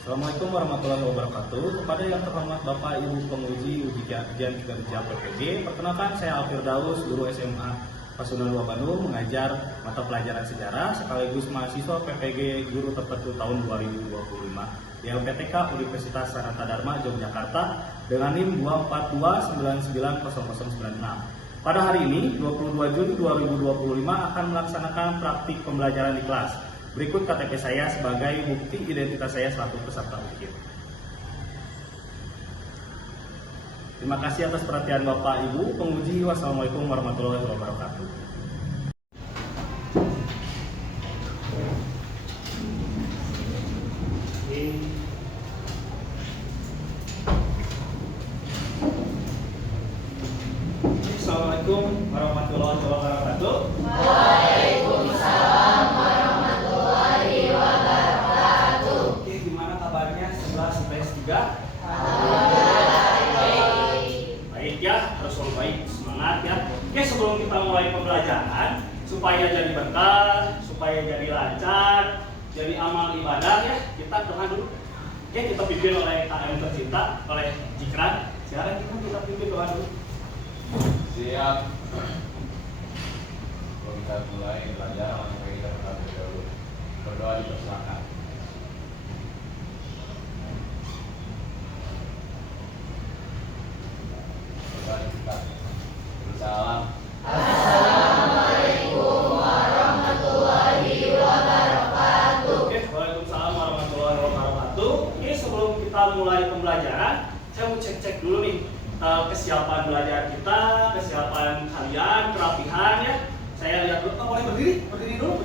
Assalamualaikum warahmatullahi wabarakatuh. Kepada yang terhormat Bapak Ibu penguji uji kajian kinerja PPG, perkenalkan saya Alfir Daus, guru SMA Pasundan 2 Bandung, mengajar mata pelajaran sejarah sekaligus mahasiswa PPG guru tertentu tahun 2025 di LPTK Universitas Sanata Dharma Yogyakarta dengan NIM 242990096. Pada hari ini, 22 Juni 2025 akan melaksanakan praktik pembelajaran di kelas. Berikut KTP saya sebagai bukti identitas saya selaku peserta UKIP. Terima kasih atas perhatian Bapak Ibu penguji. Wassalamualaikum warahmatullahi wabarakatuh. Assalamualaikum warahmatullahi wabarakatuh. Waalaikumsalam warahmatullahi wabarakatuh. Oke, gimana kabarnya 11 IPS 3? Baik ya, harus selalu baik, semangat ya. Oke, sebelum kita mulai pembelajaran, supaya jadi berkah, supaya jadi lancar, jadi amal ibadah ya, kita doa dulu. Oke, kita pimpin oleh KM tercinta, oleh Jikran. Sekarang kita pimpin doa dulu. Siap. Kalau kita mulai belajar, maka kita berdoa dulu. Berdoa dipersilakan. Berdoa kita. Bersalam. Assalamualaikum warahmatullahi wabarakatuh. Oke, waalaikumsalam warahmatullahi wabarakatuh. Oke, sebelum kita mulai pembelajaran, saya mau cek dulu nih kesiapan belajar kita, kesiapan kalian, kerapihan ya. Saya lihat dulu, boleh berdiri dulu.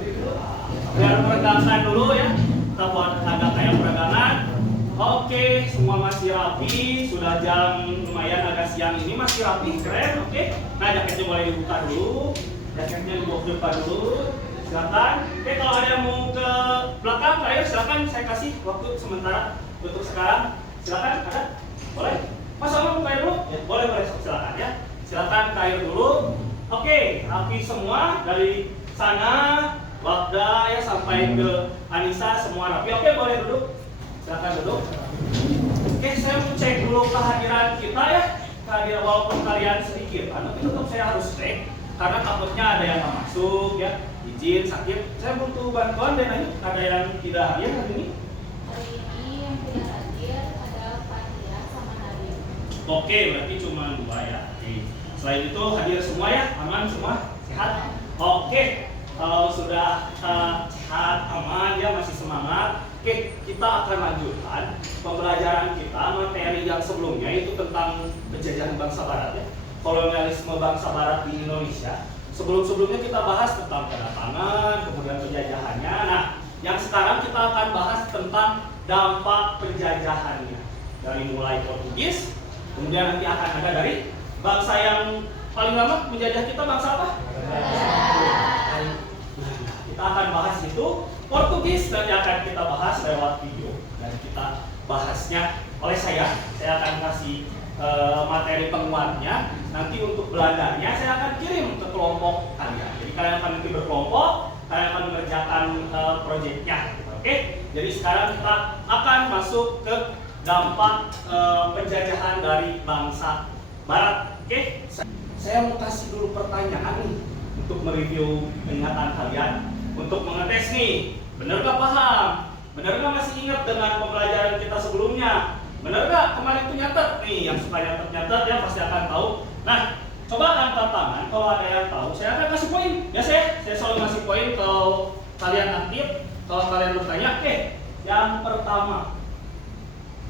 Biar peregangan dulu ya. Kita buat agak kayak peregangan. Oke, semua masih rapi. Sudah jam lumayan agak siang ini masih rapi, keren. Oke. Nah, jaketnya boleh dibuka dulu. Jaketnya dibawa ke depan dulu. Silakan. Oke, kalau ada yang mau ke belakang, ayo silakan. Saya kasih waktu sementara untuk sekarang. Silakan, ada? Boleh? Mas sama buka air dulu? Ya, boleh, silakan ya. Silakan ke air dulu. Oke, rapi semua dari sana, Wabda ya sampai ke Anissa semua rapi. Oke, boleh duduk. Silakan duduk. Oke, saya mau cek dulu kehadiran kita ya. Kehadiran walaupun kalian sedikit, tapi tetap saya harus cek karena takutnya ada yang nggak masuk ya, izin sakit. Saya butuh bantuan dan ini ada yang tidak hadir hari ini. Hari ini yang tidak hadir adalah Fatia sama Nabil. Oke, berarti cuma 2 ya. Oke. Selain itu hadir semua ya, aman semua, sehat. Oke, kalau sudah sehat, aman ya, masih semangat. Oke, kita akan lanjutkan pembelajaran kita materi yang sebelumnya itu tentang penjajahan bangsa Barat ya, kolonialisme bangsa Barat di Indonesia. Sebelumnya kita bahas tentang kedatangan, kemudian penjajahannya. Nah, yang sekarang kita akan bahas tentang dampak penjajahannya dari mulai Portugis. Kemudian nanti akan ada dari bangsa yang paling lama menjajah kita, bangsa apa? Belanda. Kita akan bahas itu Portugis, nanti akan kita bahas lewat video dan kita bahasnya oleh saya akan kasih materi penguatnya. Nanti untuk Belandanya saya akan kirim ke kelompok kalian. Jadi kalian akan nanti berkelompok, kalian akan mengerjakan proyeknya. Oke? Jadi sekarang kita akan masuk ke dampak penjajahan dari bangsa Barat. Oke, saya mau kasih dulu pertanyaan nih untuk mereview ingatan kalian, untuk mengetes nih, bener gak paham, bener gak masih ingat dengan pembelajaran kita sebelumnya, bener gak kemarin itu nyatet nih, yang suka nyatet ya pasti akan tahu. Nah, coba angkat tangan kalau ada yang tahu, saya akan kasih poin. Biasa ya, saya selalu kasih poin kalau kalian aktif, kalau kalian bertanya. Oke, yang pertama,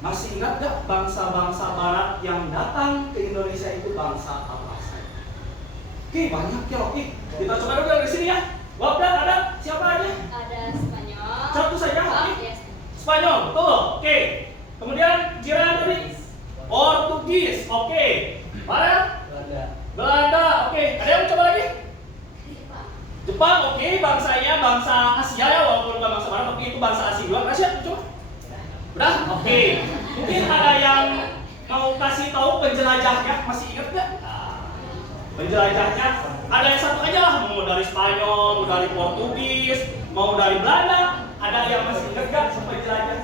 masih ingat gak bangsa-bangsa Barat yang datang ke Indonesia itu bangsa apa saja? Oke, banyak ya. Oke, kita coba dulu dari sini ya. Wabda ada? Siapa aja? Ada Spanyol. Satu saja. Oke. Yes. Spanyol, betul. Oke. Kemudian jiran tadi Portugis. Oke. Barat? Belanda. Oke. Ada yang coba lagi? Jepang. Oke. Bangsanya bangsa Asia ya, walaupun bukan bangsa Barat, tapi itu bangsa Asia juga. Asia, coba. Udah? Oke. Mungkin ada yang mau kasih tahu penjelajahnya, masih ingat nggak? Penjelajahnya ada yang satu aja lah, mau dari Spanyol, mau dari Portugis, mau dari Belanda. Ada yang masih ingat nggak penjelajah?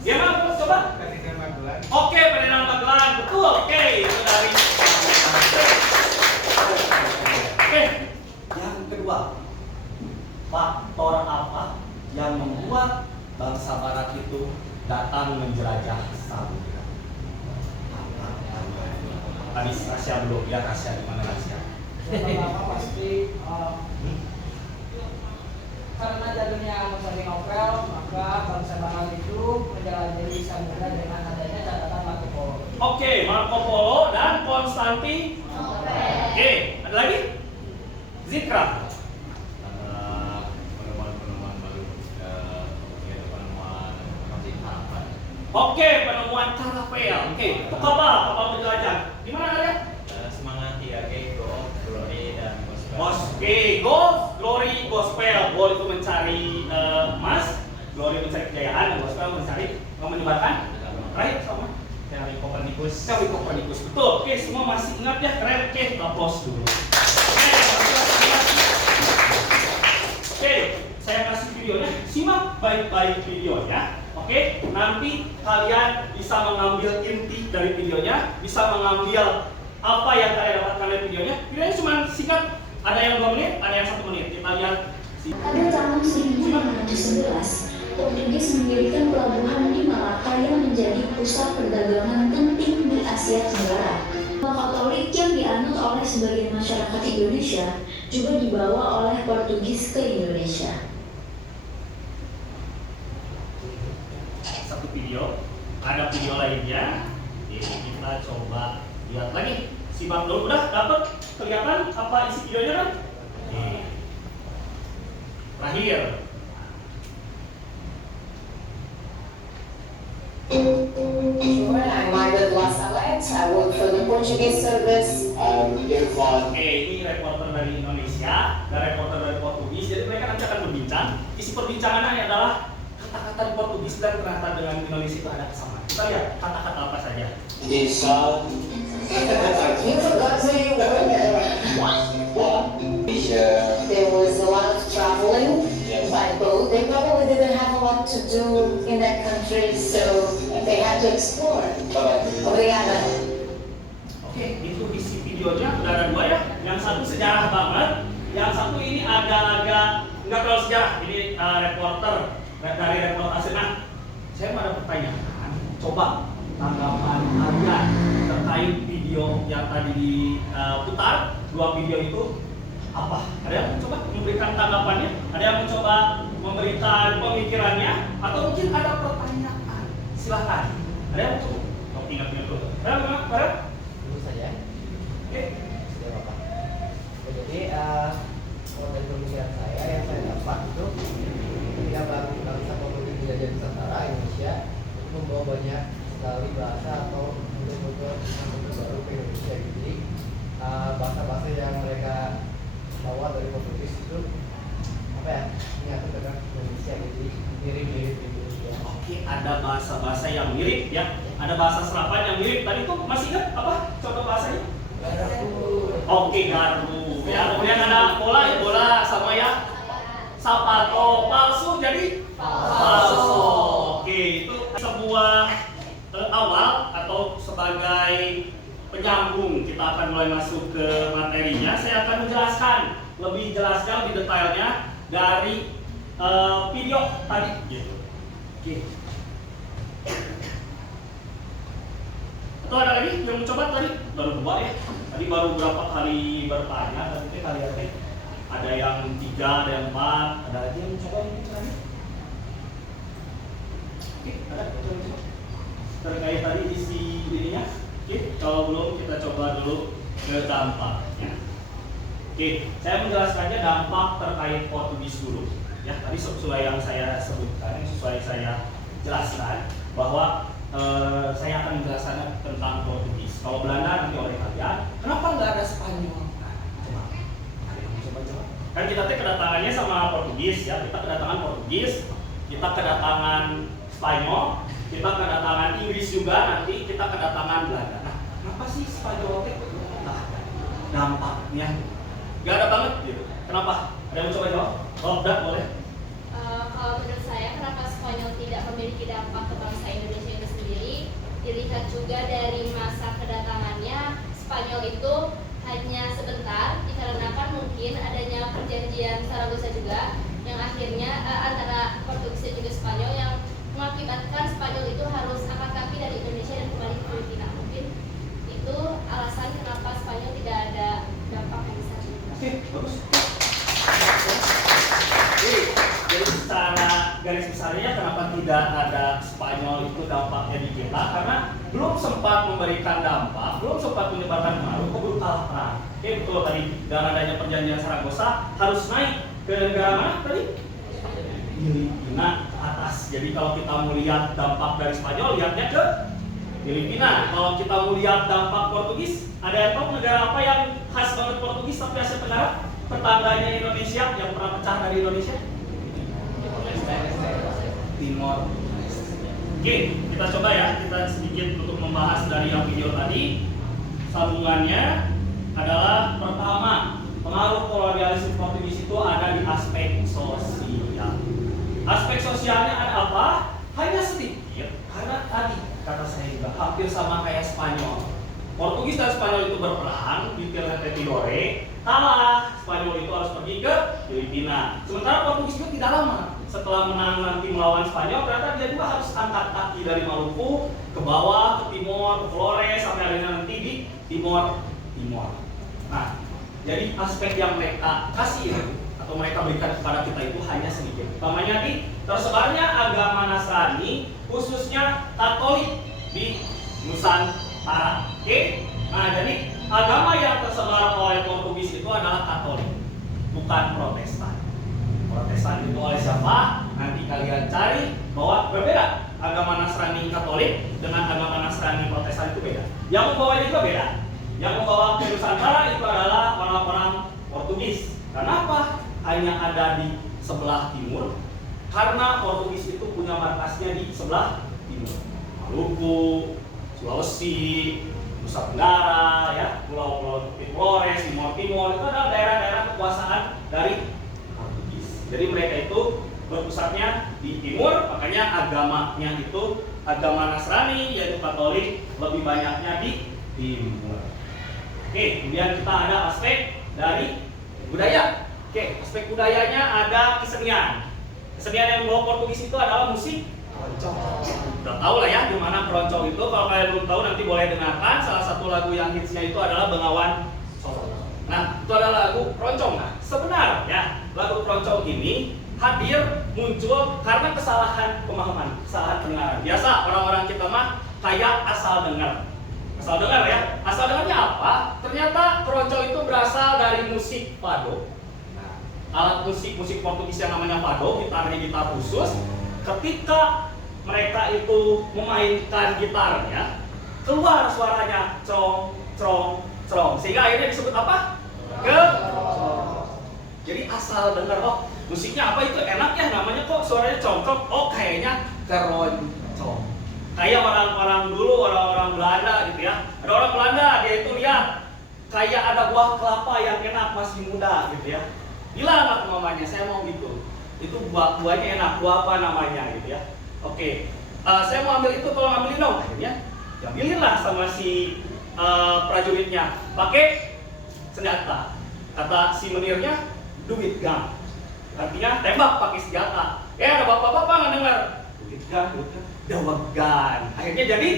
Dia mana? Coba. Oke, Ferdinand Magellan, betul. Oke, itu dari. Oke, yang kedua, faktor apa yang membuat bangsa Barat itu datang menjelajah Samudra? Tadi Asia belum, ya Asia di mana Asia? Pertama pasti karena jadinya mencari novel, maka bangsa Barat itu menjelajahi samudra dengan adanya catatan Marco Polo. Oke, Marco Polo dan Konstantin. Oke, ada lagi? Zikra. Penemuan baru, kemudian penemuan masih harapan. Oke, penemuan Karapel. Oke, itu kapal penjelajah. Di mana ada? Semangat ya, Go, Glory dan Gospel. Oke, Gold, Glory, Gospel. Gold itu mencari emas, Glory mencari kejayaan, Gospel mencari menyebarkan. Terakhir sama Teori Kopernikus. Teori Kopernikus. Betul. Oke, semua masih ingat ya? Keren. Oke, applause dulu. Oke, saya kasih videonya. Simak baik-baik videonya. Oke, nanti kalian bisa mengambil inti dari videonya, bisa mengambil apa yang kalian dapatkan dari videonya. Videonya cuma singkat, ada yang 2 menit, ada yang 1 menit. Kita lihat. Pada tahun 1511, Portugis mendirikan pelabuhan di Malaka yang menjadi pusat perdagangan penting di Asia Tenggara. Agama Katolik yang dianut oleh sebagian masyarakat Indonesia juga dibawa oleh Portugis ke Indonesia. Satu video, ada video lainnya. Jadi kita coba lihat lagi. Simak dulu, udah dapat kelihatan apa isi videonya kan? Terakhir. Sure, I'm Margaret Las Alex. I work for the Portuguese service. Oke, ini reporter dari Indonesia dan reporter dari Portugis. Jadi mereka nanti akan berbincang. Isi perbincangannya adalah kata-kata di Portugis dan ternyata dengan Indonesia itu ada kesamaan. Kita lihat kata-kata apa saja. You forgot who you were. There was a lot of traveling by boat. They probably didn't have a lot to do in that country, so they had to explore. Obrigada. Oke, itu isi videonya udah ada 2 ya. Yang satu sejarah banget, yang satu ini agak-agak nggak terlalu sejarah. Ini reporter dari reportase. Nah, saya mau ada pertanyaan. Coba tanggapan kalian terkait video yang tadi diputar, 2 video itu apa? Ada yang mencoba memberikan tanggapannya? Ada yang mencoba memberikan pemikirannya? Atau mungkin ada pertanyaan? Silahkan. Ada yang mencoba? Mau ingat-ingat dulu. Ada? Dulu saja. Oke. Sudah Bapak. Jadi kalau dari pemikiran saya yang saya dapat itu ketika bangsa Portugis menjajah Nusantara Indonesia itu membawa banyak sekali bahasa atau bentuk-bentuk baru ke Indonesia. Jadi bahasa-bahasa yang mereka bawa dari Portugis itu apa ya, menyatu dengan Indonesia, jadi mirip-mirip Indonesia. Oke, ada bahasa-bahasa yang mirip ya. Ada bahasa serapan yang mirip. Tadi tuh masih ingat apa? Contoh bahasanya? Oke, garpu. Ya, kemudian ada bola ya, bola sama ya. Sapato, palsu jadi palsu. Oke, itu sebuah awal atau sebagai penyambung kita akan mulai masuk ke materinya. Saya akan menjelaskan lebih jelasnya, lebih detailnya dari video tadi gitu. Oke. Atau ada lagi yang mencoba tadi? Baru 2 ya. Tadi baru berapa kali bertanya, nanti kalian ada yang 3, ada yang 4, ada lagi yang mencoba mungkin terakhir. Oke, ada yang mencoba. Terkait tadi isi ininya. Oke, kalau belum kita coba dulu ke dampaknya. Oke, saya menjelaskannya dampak terkait Portugis dulu. Ya, tadi sesuai yang saya sebutkan, sesuai saya jelaskan bahwa saya akan menjelaskan tentang Portugis. Kalau Belanda nanti oleh kalian, kenapa nggak ada Spanyol? Coba, ada yang coba. Kan kita kedatangannya sama Portugis ya, kita kedatangan Portugis, kita kedatangan Spanyol, kita kedatangan Inggris juga, nanti kita kedatangan Belanda. Nah, kenapa sih Spanyol nah, dampaknya nggak ada banget gitu? Kenapa? Ada yang mau coba jawab? Oh, udah boleh. Kalau menurut saya kenapa Spanyol tidak memiliki dampak ke bangsa Indonesia itu sendiri, dilihat juga dari masa kedatangannya, Spanyol itu hanya sebentar, dikarenakan mungkin adanya perjanjian Saragossa juga yang akhirnya antara Portugis dan juga Spanyol yang mengakibatkan Spanyol itu harus angkat kaki dari Indonesia dan kembali ke Filipina. Mungkin itu alasan kenapa Spanyol tidak ada dampak yang besar. Oke, bagus. Jadi secara garis besarnya kenapa tidak ada Spanyol itu dampaknya di kita, karena belum sempat memberikan dampak, belum sempat menyebarkan pengaruh, keburu kalah perang. Oke, betul tadi dengan adanya perjanjian Saragossa harus naik ke negara mana tadi? Filipina ke atas. Jadi kalau kita mau lihat dampak dari Spanyol, lihatnya ke Filipina. Kalau kita mau lihat dampak Portugis, ada yang tahu negara apa yang khas banget Portugis tapi Asia Tenggara? Tetangganya Indonesia yang pernah pecah dari Indonesia? Timor. Oke, kita coba ya, kita sedikit untuk membahas dari yang video tadi. Sambungannya adalah pertama, pengaruh kolonialisme Portugis itu ada di aspek sosial. Aspek sosialnya ada apa? Hanya sedikit, karena tadi kata saya juga hampir sama kayak Spanyol. Portugis dan Spanyol itu berperang di Tierra Tidore, kalah. Spanyol itu harus pergi ke Filipina. Sementara Portugis itu tidak lama. Setelah menang nanti melawan Spanyol, ternyata dia juga harus angkat kaki dari Maluku ke bawah, ke timur, ke Flores, sampai akhirnya nanti di Timor. Nah, jadi aspek yang mereka kasih atau mereka berikan kepada kita itu hanya sedikit. Utamanya di tersebarnya agama Nasrani, khususnya Katolik di Nusantara. Oke? Nah, jadi agama yang tersebar oleh Portugis itu adalah Katolik, bukan Protestan. Protestan itu oleh siapa? Nanti kalian cari bahwa berbeda. Agama Nasrani Katolik dengan agama Nasrani Protestan itu beda. Yang membawa juga beda. Yang membawa ke Nusantara itu adalah orang-orang Portugis. Kenapa? Hanya ada di sebelah timur. Karena Portugis itu punya markasnya di sebelah timur. Maluku, Sulawesi, Nusa Tenggara, ya, Pulau-Pulau Flores, Timor itu adalah daerah-daerah kekuasaan dari Portugis. Jadi mereka itu berpusatnya di timur, makanya agamanya itu agama Nasrani yaitu Katolik, lebih banyaknya di timur. Oke, kemudian kita ada aspek dari budaya. Oke, aspek budayanya ada kesenian. Kesenian yang dibawa Portugis itu adalah musik keroncong. Udah tahu lah ya di mana keroncong itu. Kalau kalian belum tahu nanti boleh dengarkan. Salah satu lagu yang hitsnya itu adalah Bengawan Solo. Nah, itu adalah lagu keroncong. Nah, sebenarnya lagu keroncong ini hadir muncul karena kesalahan pemahaman, kesalahan pendengaran. Biasa orang-orang kita mah kayak asal dengar. Asal dengar ya. Asal dengarnya apa? Ternyata keroncong itu berasal dari musik fado. Nah, alat musik Portugis yang namanya fado, gitarnya gitar khusus. Ketika mereka itu memainkan gitarnya, keluar suaranya trong trong trong, sehingga akhirnya disebut apa? Jadi asal dengar, oh musiknya apa itu enak ya, namanya kok suaranya congkok, oh kayaknya keroncong. Kayak orang-orang dulu, orang-orang Belanda gitu ya. Ada orang Belanda, dia itu lihat kayak ada buah kelapa yang enak masih muda gitu ya. Bilang lah ke mamanya, saya mau gitu. Itu buahnya enak, buah apa namanya gitu ya. Oke, saya mau ambil itu, tolong ambilin dong. Akhirnya diambilin lah sama si prajuritnya. Pakai senjata. Kata si menirnya, duit gang. Artinya tembak pakai senjata. Ada bapak-bapak nggak dengar? Duit gang, dawagan. Akhirnya jadi,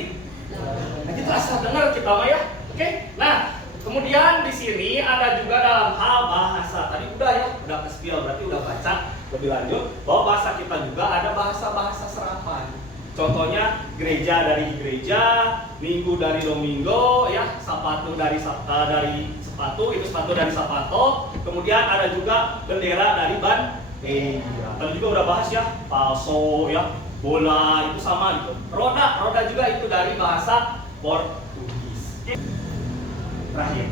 nah kita asal dengar kita mah ya. Oke, nah kemudian di sini ada juga dalam hal bahasa. Tadi udah ya, udah ke-spill, berarti udah baca lebih lanjut bahwa bahasa kita juga ada bahasa-bahasa serapan. Contohnya gereja dari gereja, minggu dari domingo, ya, sepatu dari sepatu, itu sepatu dari sapato. Kemudian ada juga bendera dari bandera. Tadi juga udah bahas ya, palso ya, bola itu sama gitu. Roda juga itu dari bahasa Portugis. Terakhir,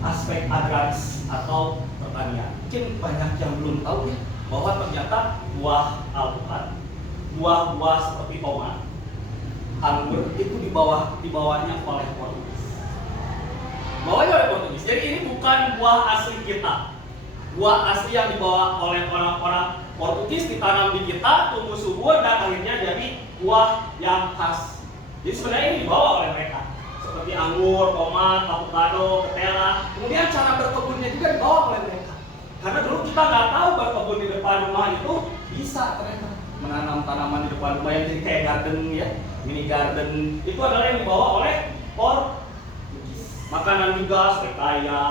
aspek agraris atau pertanian. Mungkin banyak yang belum tahu ya bahwa ternyata buah alpukat, buah-buah seperti tomat, anggur itu dibawanya oleh Portugis. Bawanya oleh Portugis. Jadi ini bukan buah asli kita. Buah asli yang dibawa oleh orang-orang Portugis ditanam di kita, tumbuh subur dan akhirnya jadi buah yang khas. Jadi sebenarnya ini dibawa oleh mereka seperti anggur, tomat, avocado, ketela. Kemudian cara berkebunnya juga dibawa oleh mereka. Karena dulu kita nggak tahu berkebun di depan rumah itu bisa ternyata menanam tanaman di depan rumah yang jadi kayak garden ya, mini garden. Itu adalah yang dibawa oleh Portugis. Makanan juga seperti kaya,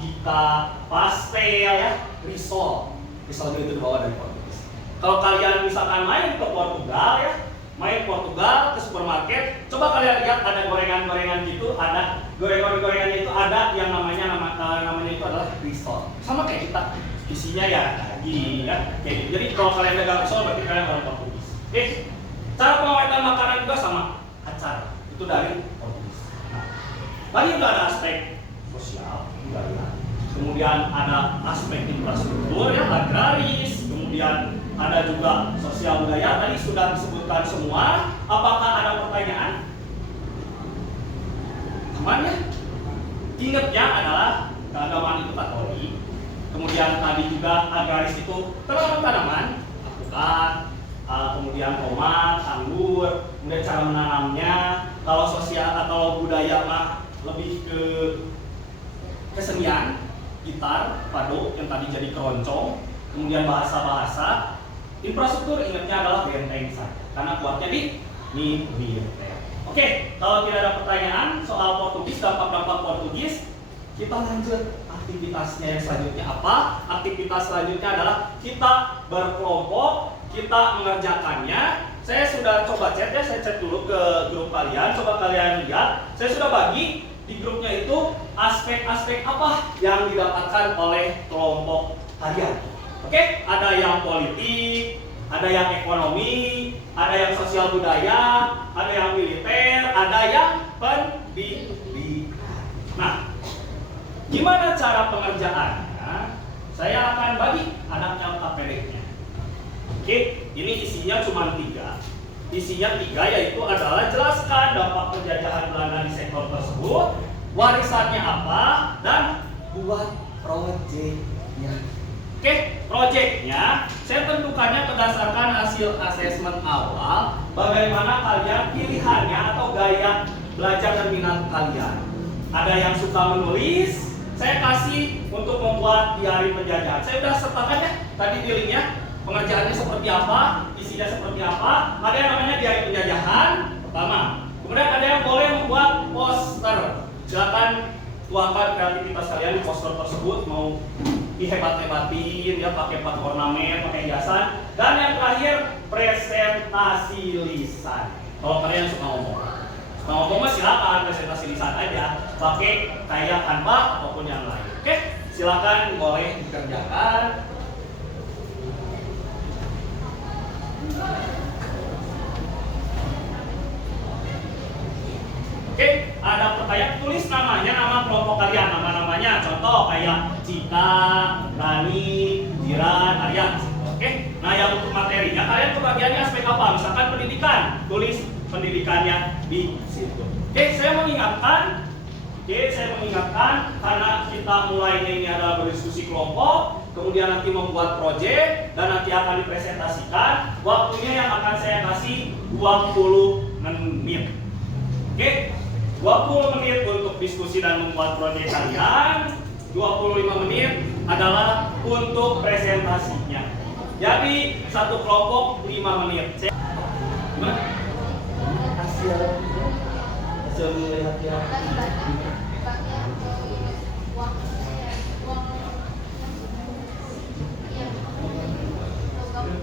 pita, pastel ya, risol. Risol itu dibawa dari Portugis. Kalau kalian misalkan main ke Portugal ya, main Portugal ke supermarket, coba kalian lihat ada gorengan-gorengan gitu, ada gorengan-gorengannya itu ada yang namanya itu adalah risol. Sama kayak kita, isinya ya daging ya, kayak gitu. Jadi kalau kalian dagang risol berarti kalian orang Portugis. Cara pengawetan makanan juga sama, acar itu dari Portugis. Nah, tadi juga ada aspek sosial, budaya. Kemudian ada aspek infrastruktur ya, agraris, kemudian ada juga sosial budaya. Tadi sudah disebutkan semua. Apakah ada pertanyaan? Aman ya? Ingatnya adalah keagamaan itu Katolik. Kemudian tadi juga agraris itu tanaman-tanaman, alpukat, kemudian tomat, anggur, kemudian cara menanamnya. Kalau sosial atau budaya mah lebih ke kesenian, gitar, pado yang tadi jadi keroncong, kemudian bahasa-bahasa. Infrastruktur ingatnya adalah benteng saja, karena kuatnya di militer. Oke, kalau tidak ada pertanyaan soal Portugis, dampak-dampak Portugis, kita lanjut aktivitasnya yang selanjutnya apa? Aktivitas selanjutnya adalah kita berkelompok, kita mengerjakannya. Saya sudah coba chat ya, saya chat dulu ke grup kalian, coba kalian lihat. Saya sudah bagi di grupnya itu aspek-aspek apa yang didapatkan oleh kelompok kalian. Oke, ada yang politik, ada yang ekonomi, ada yang sosial budaya, ada yang militer, ada yang pendidikan. Nah, gimana cara pengerjaannya? Saya akan bagi anak yang KPD-nya. Oke, ini isinya cuma 3. Isinya 3 yaitu adalah jelaskan dampak penjajahan Belanda di sektor tersebut, warisannya apa, dan buat proyeknya. Oke, proyeknya saya tentukannya berdasarkan hasil asesmen awal, bagaimana kalian pilihannya atau gaya belajar dan minat kalian. Ada yang suka menulis, saya kasih untuk membuat diari penjajahan. Saya sudah sertakan ya tadi di linknya, pengerjaannya seperti apa, isinya seperti apa. Ada yang namanya diari penjajahan pertama. Kemudian ada yang boleh membuat poster. Silakan tuangkan kreativitas kalian di poster tersebut, mau dihebat-hebatin ya, pakai 4 ornamen, pakai hiasan. Dan yang terakhir presentasi lisan. Kalau kalian suka ngomong mah silakan presentasi lisan aja, pakai kayak Canva ataupun yang lain. Oke, silakan boleh dikerjakan. Oke, ada pertanyaan, tulis namanya, nama kelompok kalian, nama-namanya. Contoh kayak Cika, Rani, Jiran, Arya. Oke, nah yang untuk materinya kalian kebagiannya aspek apa? Misalkan pendidikan, tulis pendidikannya di situ. Oke, saya mengingatkan karena kita mulainya ini adalah berdiskusi kelompok, kemudian nanti membuat proyek dan nanti akan dipresentasikan. Waktunya yang akan saya kasih 20 menit. Oke, 20 menit untuk diskusi dan membuat proyek kalian, 25 menit adalah untuk presentasinya. Jadi satu kelompok 5 menit. Gimana? Hasil melihatnya.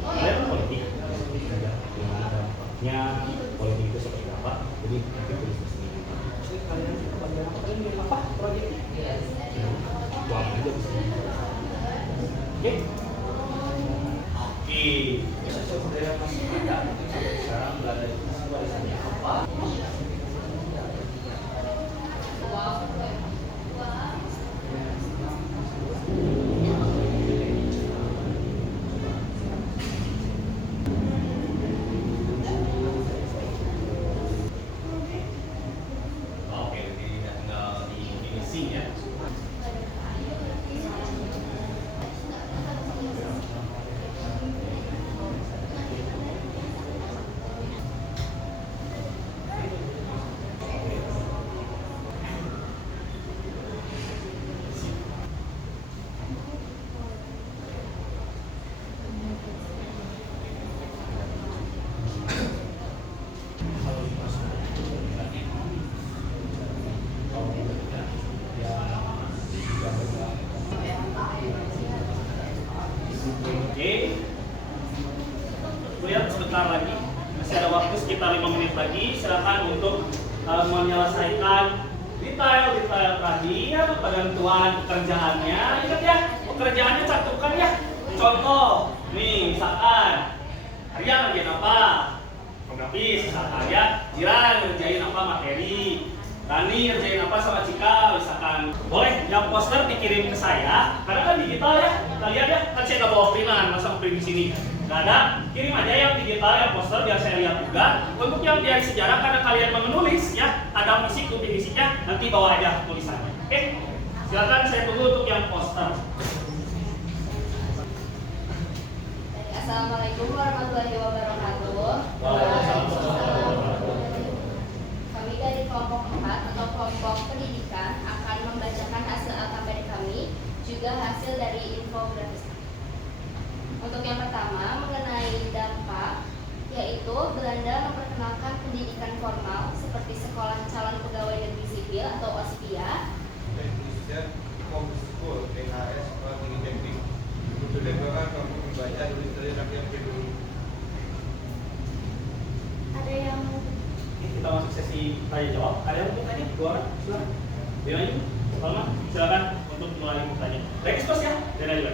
Kalian politik, dampaknya politik itu seperti apa? Jadi nanti tulis di sini. Kalian kebagian apa? Ini apa proyeknya? Buang aja di sini. Oke. Oke. Sosial budaya masih ada. Sekarang Belanda itu warisannya apa? sekitar 5 menit lagi. Silakan untuk menyelesaikan detail-detail terakhir, penentuan pekerjaannya. Ingat ya, pekerjaannya cantumkan ya. Contoh, nih misalkan Arya ngerjain apa? Geografis misalkan ya. Jiran ngerjain apa? Materi. Rani ngerjain apa sama Cika misalkan. Boleh yang poster dikirim ke saya, karena kan digital ya. Kita lihat ya, kan saya nggak bawa printan, masa print di sini. Nggak ada, kirim aja yang digital, yang poster biar saya lihat juga. Untuk yang dari sejarah, karena kalian mau menulis ya, ada fisik, bukti fisiknya, nanti bawa aja tulisannya. Oke, silakan saya tunggu untuk yang poster. Assalamualaikum warahmatullahi wabarakatuh. Kami dari kelompok 4 atau kelompok pendidikan akan membacakan hasil LKPD kami, juga hasil dari infografis. Untuk yang pertama mengenai dampak, yaitu Belanda memperkenalkan pendidikan formal seperti sekolah calon pegawai negeri sipil atau OSPIA. Indonesia Homeschool PHS Sekolah Tinggi Teknik. Untuk dekoran kamu membaca tulis dari rakyat dulu. Ada yang Kita masuk sesi tanya jawab. Ada yang mau tanya? Dua orang? Silakan. Dena juga. Salma, silakan untuk mulai bertanya. Registrasi ya, Dena juga.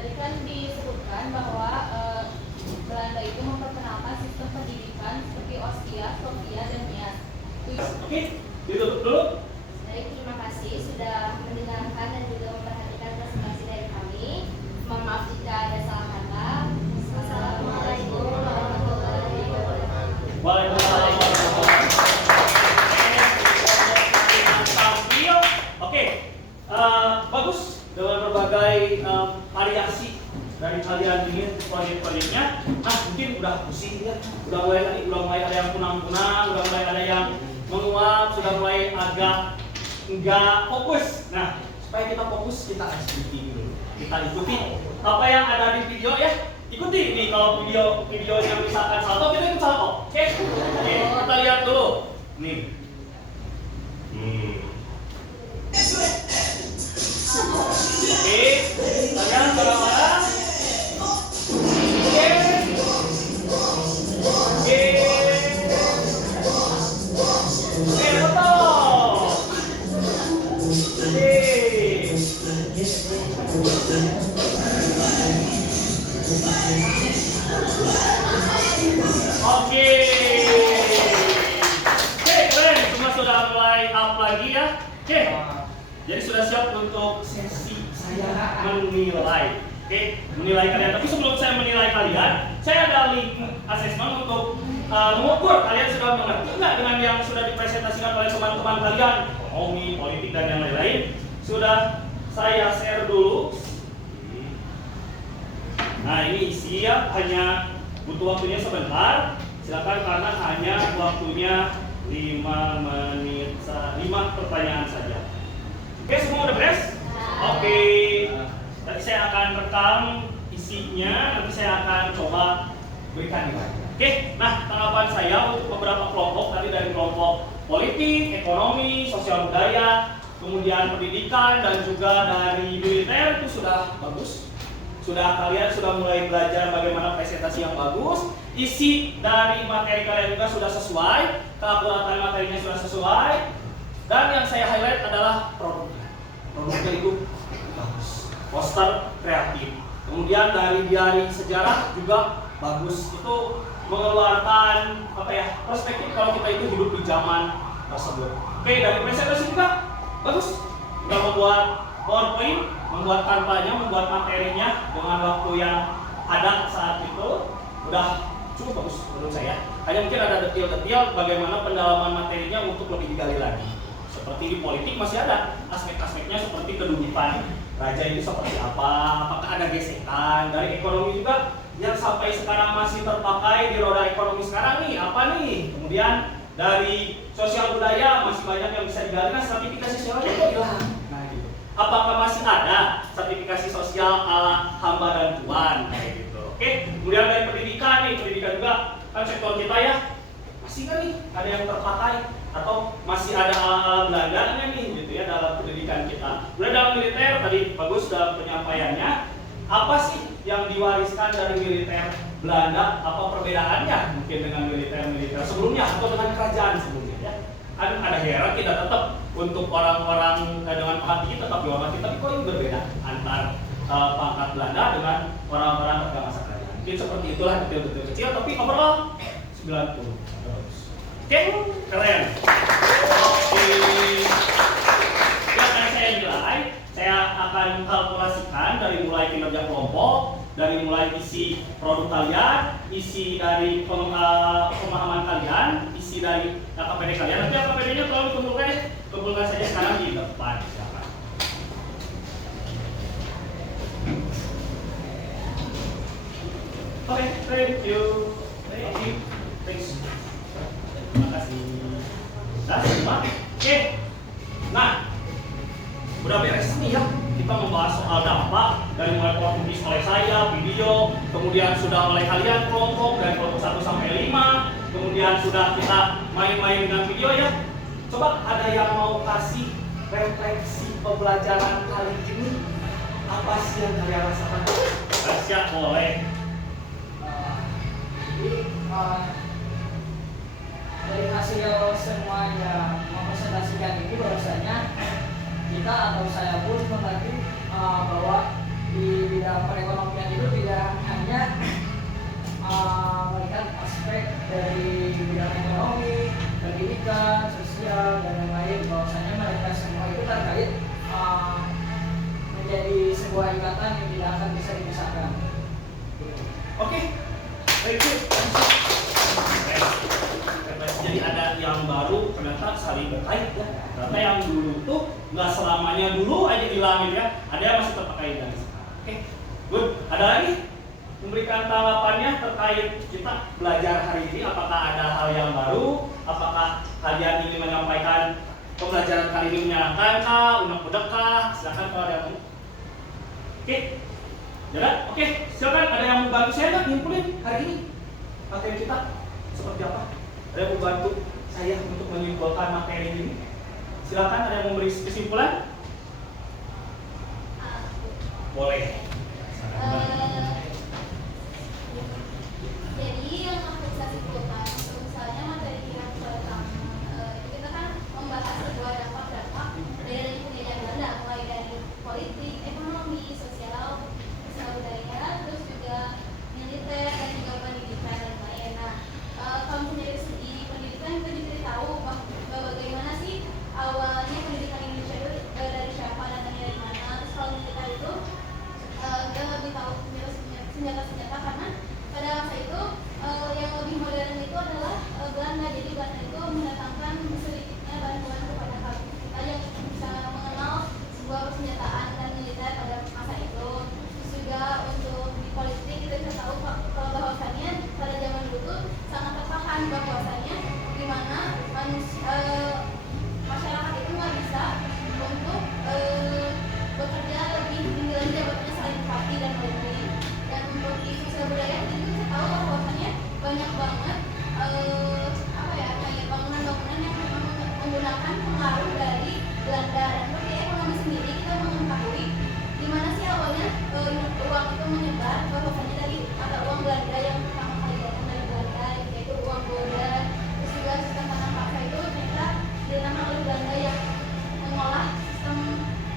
tadi kan disebutkan bahwa Belanda itu memperkenalkan sistem pendidikan seperti OSPIA, SOFIA, dan NIAS. Oke, ditutup dulu. Baik, terima kasih sudah mendengarkan dan juga memperhatikan presentasi dari kami. Mohon maaf jika ada salah kata. Wassalamualaikum warahmatullahi wabarakatuh. Waalaikumsalam. Oke, bagus dengan berbagai variasi dari kalian ini proyek-proyeknya. Nah, mungkin udah pusing ya, udah mulai ada yang kunang-kunang, udah mulai ada yang menguap, sudah mulai agak enggak fokus. Nah, supaya kita fokus, kita ikuti dulu. Kita ikuti apa yang ada di video ya. Ikuti nih, kalau videonya misalkan salto, kita ikut salto. Oke, kita lihat dulu. Nih. Oke, tangan bareng-bareng. Oke. Foto. Oke, keren. Semua sudah mulai up lagi ya. Oke, jadi sudah siap untuk sesi saya menilai. Oke, menilai kalian. Tapi sebelum saya menilai kalian, saya ada link asesmen untuk mengukur kalian sudah mengerti nggak dengan yang sudah dipresentasikan oleh teman-teman kalian, ekonomi, politik, dan yang lain-lain. Sudah saya share dulu. Nah, ini isi ya, hanya butuh waktunya sebentar. Silakan karena hanya waktunya 5 menit, 5 pertanyaan saja. Oke, semua udah beres? Oke. Nanti saya akan rekam isinya, nanti saya akan coba berikan nilai. Oke, nah tanggapan saya untuk beberapa kelompok tadi dari kelompok politik, ekonomi, sosial budaya, kemudian pendidikan, dan juga dari militer itu sudah bagus. Kalian sudah mulai belajar bagaimana presentasi yang bagus, isi dari materi kalian juga sudah sesuai, keakuratan materinya sudah sesuai, dan yang saya highlight adalah produknya. Produknya itu bagus, poster kreatif. Kemudian dari diari sejarah juga bagus, itu mengeluarkan perspektif kalau kita itu hidup di zaman tersebut. Oke, dari presentasi juga bagus, sudah membuat PowerPoint, membuat kampanye, membuat materinya dengan waktu yang ada saat itu udah cukup bagus menurut saya. Hanya mungkin ada detail-detail bagaimana pendalaman materinya untuk lebih digali lagi. Seperti di politik masih ada aspek-aspeknya seperti kedudukan raja itu seperti apa, apakah ada gesekan. Dari ekonomi juga yang sampai sekarang masih terpakai di roda ekonomi sekarang nih, apa nih? Kemudian dari sosial budaya masih banyak yang bisa digali. Nah, sertifikasi sosial itu hilang. Nah, gitu. Apakah masih ada sertifikasi sosial ala hamba dan tuan? Kayak gitu. Oke, kemudian dari pendidikan nih, pendidikan juga kan sektor kita ya, masih kan nih ada yang terpakai atau masih ada ala-ala Belandanya nih gitu ya dalam pendidikan kita. Kemudian dalam militer tadi bagus dalam penyampaiannya. Apa sih yang diwariskan dari militer Belanda, apa perbedaannya mungkin dengan militer sebelumnya atau dengan kerajaan sebelumnya ya. Kan ada hierarki kita tetap untuk orang-orang dengan pangkat tinggi tetap dihormati, tapi kok ini berbeda antar pangkat Belanda dengan orang-orang pada masa kerajaan. Mungkin seperti itulah detail-detail kecil, tapi overall 90. Oke, keren. Oke. Ya, akan saya nilai, saya akan kalkulasikan dari mulai kinerja kelompok, dari mulai isi produk kalian, isi dari pemahaman kalian, isi dari KPD kalian. Nanti KPD-nya kalau kumpulkan saja sekarang di depan. Silakan. Oke, thank you. Thanks. Terima kasih. Nah, semua. Oke. Nah, udah beres nih ya. Kita membahas soal dampak dari mulai tulis oleh saya, video, kemudian sudah oleh kalian kelompok dari kelompok 1 sampai 5, kemudian sudah kita main-main dengan video ya. Coba ada yang mau kasih refleksi pembelajaran kali ini? Apa sih yang kalian rasakan? Siap, boleh. Dari hasil semua yang mempresentasikan ini bahwasanya kita atau saya pun mengerti bahwa di bidang perekonomian itu tidak hanya melihat aspek dari bidang ekonomi, pendidikan, sosial dan lain-lain, bahwasanya mereka semua itu terkait menjadi sebuah ikatan yang tidak akan bisa dipisahkan. Oke, thank you. Jadi ada yang baru ternyata saling berkait ya. Ternyata yang dulu tuh nggak selamanya dulu aja hilangin ya. Ada yang masih terpakai dari sekarang. Oke, good. Ada lagi memberikan tanggapannya terkait kita belajar hari ini. Apakah ada hal yang baru? Apakah kalian ingin menyampaikan pembelajaran kali ini menyenangkan kah? Unek-unek kah? Silakan kalau ada yang mau. Oke, jalan. Oke, silakan. Ada yang mau bantu saya nggak nyimpulin hari ini materi kita seperti apa? Ada yang membantu saya untuk menyimpulkan materi ini? Silakan, ada yang memberi kesimpulan? Boleh. Jadi yang aku bisa simpulkan, misalnya materi yang pertama, kita kan membahas sebuah dampak-dampak dari penjajahan Belanda, mulai dari politik, ekonomi, sosial, budaya, terus juga militer dan juga pendidikan dan lain. Nah, kalau dari segi pendidikan kita bisa tahu bahwa bagaimana sih awalnya pendidikan Indonesia itu dari siapa dan dari mana. Terus kalau militer itu kita lebih tahu senjata-senjata karena pada masa itu yang lebih modern itu adalah Belanda. Jadi Belanda itu mendatangkan sedikitnya bantuan kepada kita yang bisa mengenal sebuah persenjataan dan militer pada masa itu. Terus juga untuk di politik kita bisa tahu bahwasannya pada zaman dulu sangat terpahan bahwasannya di mana masyarakat itu nggak bisa untuk bekerja lebih tinggi lagi jabatannya selain bupati dan lain-lain. Dan untuk di sosial budaya kita bisa tahu bahwasannya banyak banget kayak bangunan-bangunan yang memang menggunakan pengaruh dari Belanda. Dan untuk di ekonomi sendiri kita mengetahui di mana sih awalnya uang itu menyebar, bahwasannya dari mata uang Belanda yang pertama kali datang dari Belanda, yaitu uang gulden. Terus juga sistem tanah paksa itu ternyata ditangani oleh Belanda yang mengolah sistem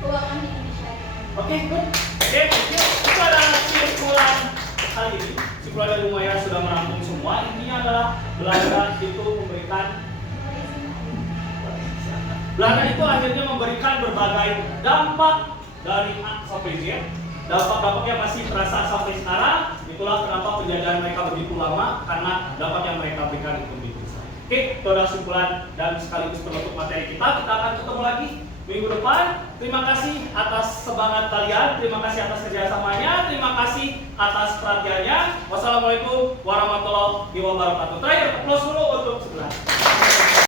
keuangan di Indonesia. Oke, good. Oke, itu adalah kesimpulan kali ini. Kesimpulan dari Umaya sudah merangkum semua. Intinya adalah Belanda itu akhirnya memberikan berbagai dampak dari A sampai Z. Dampak-dampaknya masih terasa sampai sekarang. Itulah kenapa penjajahan mereka begitu lama, karena dampak yang mereka berikan itu begitu besar. Oke, itu adalah kesimpulan dan sekaligus penutup materi kita. Kita akan ketemu lagi minggu depan. Terima kasih atas semangat kalian, terima kasih atas kerjasamanya, terima kasih atas perhatiannya. Wassalamualaikum warahmatullahi wabarakatuh. Terakhir, close dulu untuk sebelah.